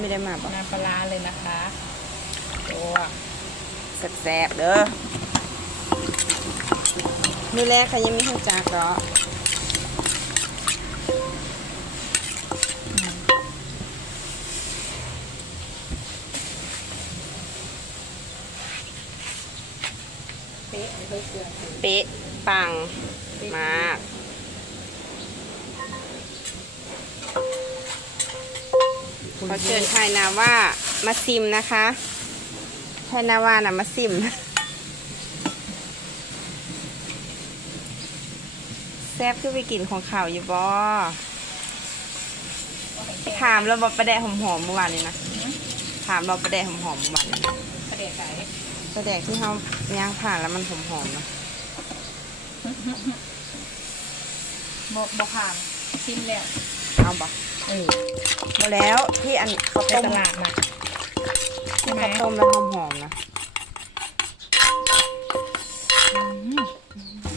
ไม่ได้มาบอกน้ำปลาร้าเลยนะคะตัวแซ่บๆเด้อมือแรกค่ะยังไม่หูจักเนาะเป๊ะปัง มา ขอเชิญทายนาว่ามาซิมนะคะทายนาว่านะมาซิม แซ่บคือไปกินของเขาวอยู่บ่ถามเราบอกประแดะหอมๆเมื่อวานนี้นะ ถามเราประแดะหอมๆเมื่อวานนี้นะกระเดียไก่ประแดะที่เขาย่างผ่านแล้วมันหอมๆนะโบโบผ่านชิมแล้ว เอาบ่เออหมดแล้วที่อันเขาต้มตลาดมาใช่ไหมเขาต้มแล้วหอมๆนะ